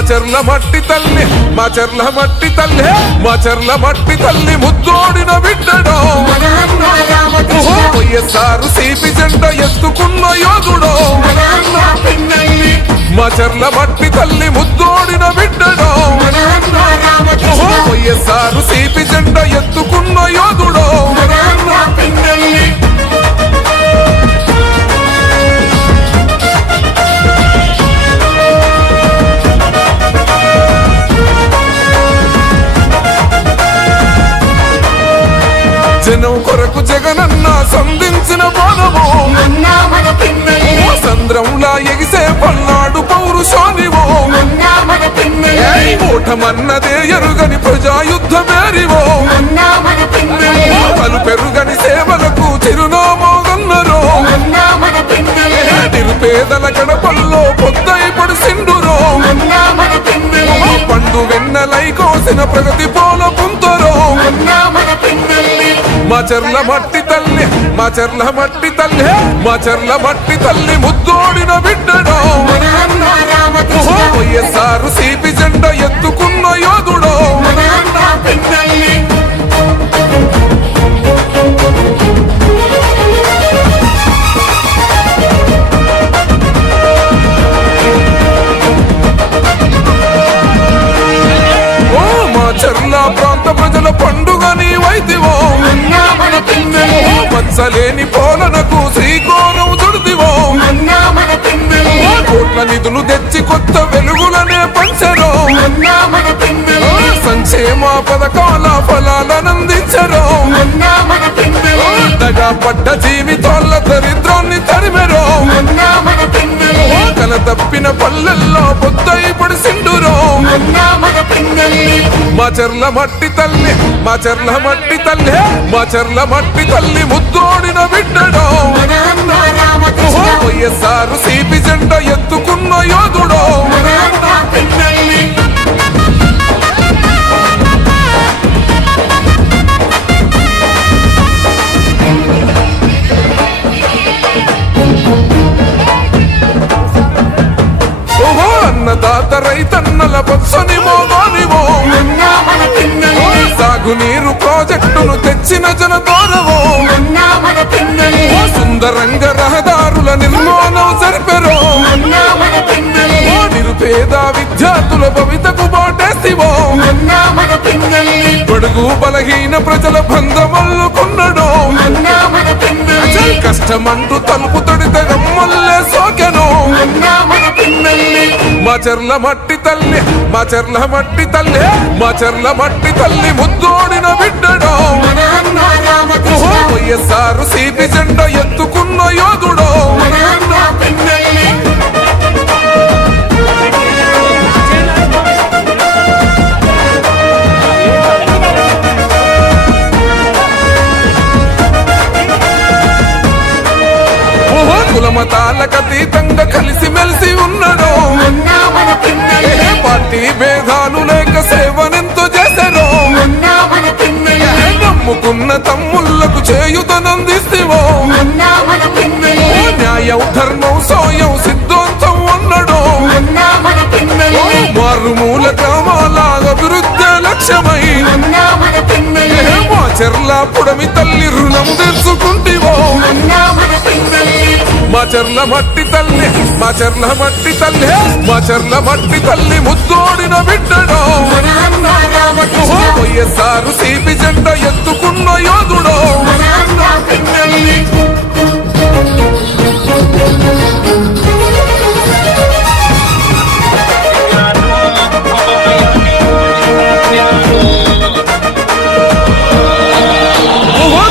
మాచర్ల మట్టి తల్లి మాచర్ల మట్టి తల్లి మాచర్ల మట్టి తల్లి ముద్దోడిన బిడ్డడో వైఎస్ఆర్ సిపి జెండా ఎత్తుకున్న యోధుడో మాచర్ల మట్టి తల్లి ముద్దోడిన బిడ్డడో వైఎస్ఆర్ సిపి జెండా ఎత్తుకున్న యోధుడో జనం కొరకు జగనన్న సంధించిన బోధము సంద్రంలా ఎగిసే పల్నాడు పౌరుషానివో ఓటమన్నదే ఎరుగని ప్రజాయుద్ధమేరివో పలు పెరుగని సేవలకు చిరునామోగన్నరో నిరుపేదల గడపల్లో పొద్దై పడిసిండురో పండు వెన్నెలై కోసిన ప్రగతి పోల పుంతరో మాచర్ల మట్టి తల్లి మాచర్ల మట్టి తల్లి మాచర్ల మట్టి తల్లి ముద్దోడిన బిడ్డడో వైఎస్ఆర్ సిపి జెండా ఎత్తుకున్న యోధుడో మాచర్ల ప్రాంత ప్రజల పండుగ నీవైతివో మత్సలేని పోలనకు శ్రీకోణం చుడితివో కోట్ల నిధులు తెచ్చి కొత్త వెలుగులనే పంచరో సంక్షేమ పథకాల ఫలాలనందించరో దగా పడ్డ జీవితాల దరిద్రాన్ని తరిమెరో కల తప్పిన పల్లెల్లో పొద్దై పడిసిండురో మాచర్ల మట్టి తల్లి మాచర్ల మట్టి తల్లి మాచర్ల మట్టి తల్లి ముద్దోడిన బిడ్డడో వైఎస్ఆర్ సిపి జెండా ఎత్తుకున్న యోధుడో అన్నదాత రైతన్నల పచ్చని మోగానివో సాగునీరు ప్రాజెక్టును తెచ్చిన జనతారవో సుందరంగ రహదారుల నిర్మాణం జరిపెరో నిరుపేద విద్యార్థుల భవితకు బాటేసివో బడుగు బలహీన ప్రజల బంధమల్లుకున్నడో కష్టమంటూ తలుపు తొడితే రమ్మల్లే సోకెనో మాచర్ల మట్టి తల్లి మాచర్ల మట్టి తల్లి మాచర్ల మట్టి తల్లి ముద్దోడిన బిడ్డడో వైఎస్ఆర్ సిపి జెండా ఎత్తుకున్న యోధుడో కులమతాలకు అతీతంగా కలిసి మెలిసి ఉన్నాడో పార్టీ భేదాలు లేక సేవనెంతో చేశారో నమ్ముకున్న తమ్ముళ్లకు చేయుతనందిస్తేవో న్యాయం ధర్మం సోయం సిద్ధాంతం ఉన్నాడో మారుమూల గ్రామాల అభివృద్ధి లక్ష్యమై మాచర్ల పుడమి తల్లి రుణం తెలుసుకుంటేవో మాచర్ల మట్టి తల్లి మాచర్ల మట్టి తల్లి మాచర్ల మట్టి తల్లి ముద్దోడిన బిడ్డడో వైఎస్ఆర్ సిపి జెండా ఎత్తుకున్న యోధుడో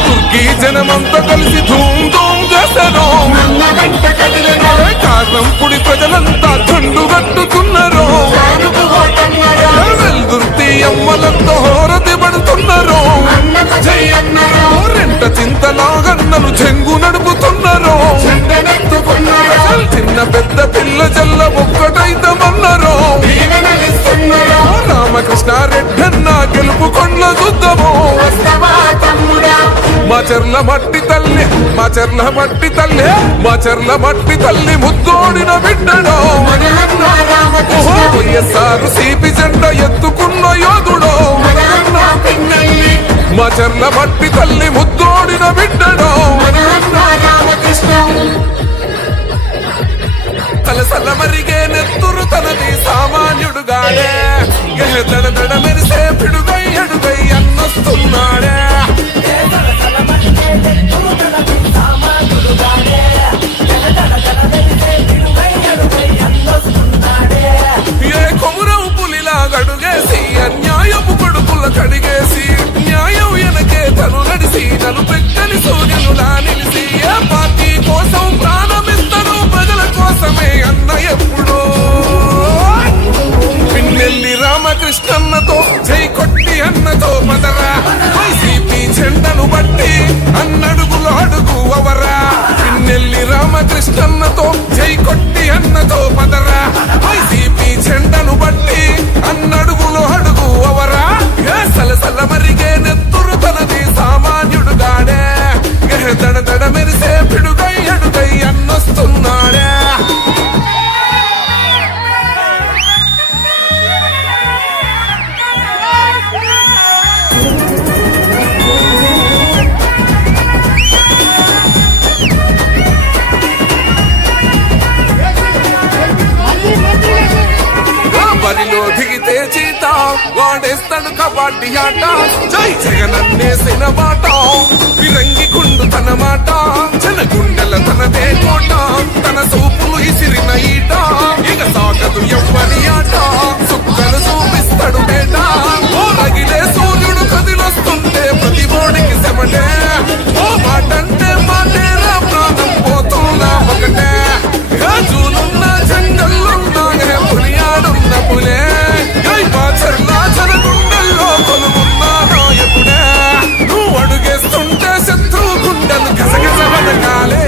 దుర్గీ జనమంతా కలిసి ధూమ్ ధూమ్ చేశారు కారంపుడి ప్రజలంతా దండు కట్టుకున్నారు వెల్దుర్తి అమ్మలంతా హోరతి పడుతున్నారు రెంట చింతలాగన్నలు చెంగు నడుపుతున్నారు చిన్న పెద్ద పిల్ల జల్ల ఒక్కటైతమన్నారు రామకృష్ణారెడ్డి అన్న గెలుపు కొండ్ల చూద్దాము మాచర్ల మట్టి తల్లి మాచర్ల మట్టి తల్లి మాచర్ల మట్టి తల్లి ముద్దోడిన బిడ్డడో వైఎస్ఆర్ సిపి జెండ ఎత్తుకున్న యోధుడో మాచర్ల మట్టి తల్లి ముద్దోడిన బిడ్డడో తలసల మరిగే నెత్తురు తనది సామాన్యుడుగానే దడ దడ మెరిసే పిడుగై అడుగై అన్నొస్తున్నాడే ఏ కొమురం పులిలా గడుగేసి అన్యాయపు కొడుకుల కడిగేసి న్యాయం వెనకే తను నడిసి నలు పెక్కని సూర్యునులా నిలిసి ఏ పార్టీ కోసం ప్రాణమిస్తను ప్రజల కోసమే అన్న ఎప్పుడో పిన్నెల్లి రామకృష్ణన్నతో జై కొట్టి అన్నతో పదరా వైసీపీ జెండను బట్టి అన్నడుగులు అడుగు అవరా పిన్నెల్లి రామకృష్ణన్నతో జై కొట్టి అన్నతో పదరా వైసీపీ జెండను బట్టి అన్నడుగులు అడుగు అవరా సలసల మరిగే నెత్తురు తనది సామాన్యుడుగానే దడ దడ మెరిసే పిడుగై అడుగై అన్నొస్తున్నాడే బరిలో దిగితే చీట వాడేస్తాడు కబడ్డీ ఆట జై జగనన్నేసిన మాట విరంగి గుండు తన మాట జన గుండెల తనదే కోట తన సూపులు ఇసిరిన ఈట ఇక సాగదు ఎవ్వరి ఆట సుక్కలు చూపిస్తాడు బేట ఓ రగిలే సూర్యుడు కదిలొస్తుంటే ప్రతి బోడికి శమటే ఓ మాటంటే మాటేరా ప్రాణం పోతున్నా ఒకటే జూనున్న జంగల్లున్నా పులియాడున్న పులే మాచర్లా జన గుండెల్లో కొలువున్నా నాయకుడే నువ్వు అడుగేస్తుంటే శత్రువు గుండెలు గసగస వెనకాలే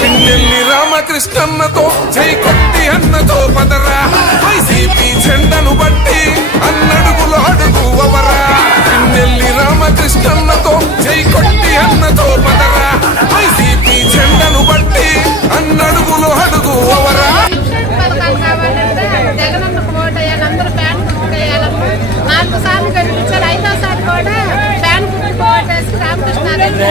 పిన్నెల్లి రామకృష్ణన్నతో జై కొట్టి అన్నతో పదరా వైసీపీ జెండను బట్టి అన్నడుగులు అడుగు అవరా పిన్నెల్లి రామకృష్ణన్నతో జై కొట్టి అన్నతో పదరా వైసీపీ జెండను బట్టి అన్నడుగులు అడుగు అవరా జగనన్నకు ఓటు వేయాలి, అందరూ ఫ్యాన్ గుర్తుకు వేయాలమ్మా. 4 సార్లు గెలిపించారు, 5వ సారి కూడా ఫ్యాన్ గుర్తుకు ఓటేసి రామకృష్ణారెడ్డి